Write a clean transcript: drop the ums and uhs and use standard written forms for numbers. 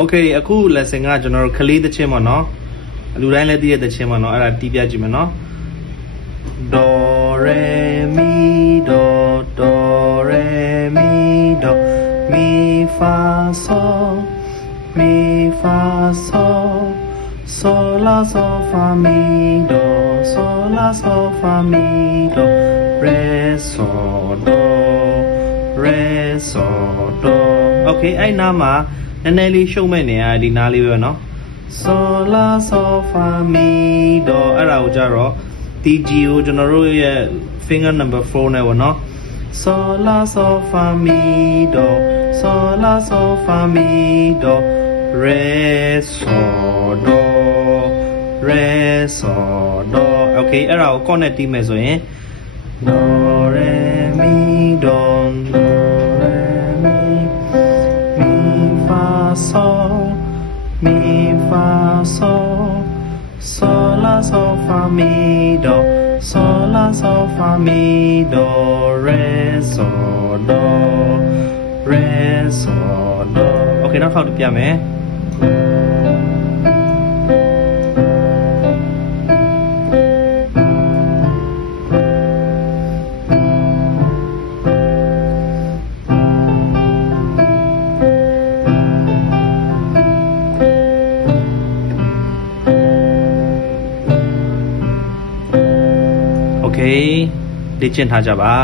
Okay အခု lesson ကကျွန်တော်တို့ကလေးသချင်းပေါ့နော်လူတိုင်းလည်းသိတဲ့သချင်းပေါ့နော်အဲ့ဒါတီးပြကြည့်မယ်နော် Do re mi do do re mi do mi fa sol mi fa sol sol la sol fa mi do sol la sol fa mi do re sol do re sol do Okay အဲ့နားမှာနည်းနည်းလေးရှုံးမဲ့နေရဒီနားလေးပဲเนาะ sol la sol fa mi do အဲ့ဒါကိုကြတော့ TG ကိုကျွန်တော်တို့ရဲ့ finger number 4နဲ့ပေါ့เนาะ sol la sol fa mi do sol la sol fa mi do re sol do re sol do Okay အဲ့ဒါကို connect တီးမယ်ဆိုရင် do re mi do do re mi fa sol mi fa sol sol la sol fa mi do sol la sol fa mi do re sol do re sol do Okay နောက်ခေါက်ပြမယ်Okay လေ့ကျင့်ထားကြပါ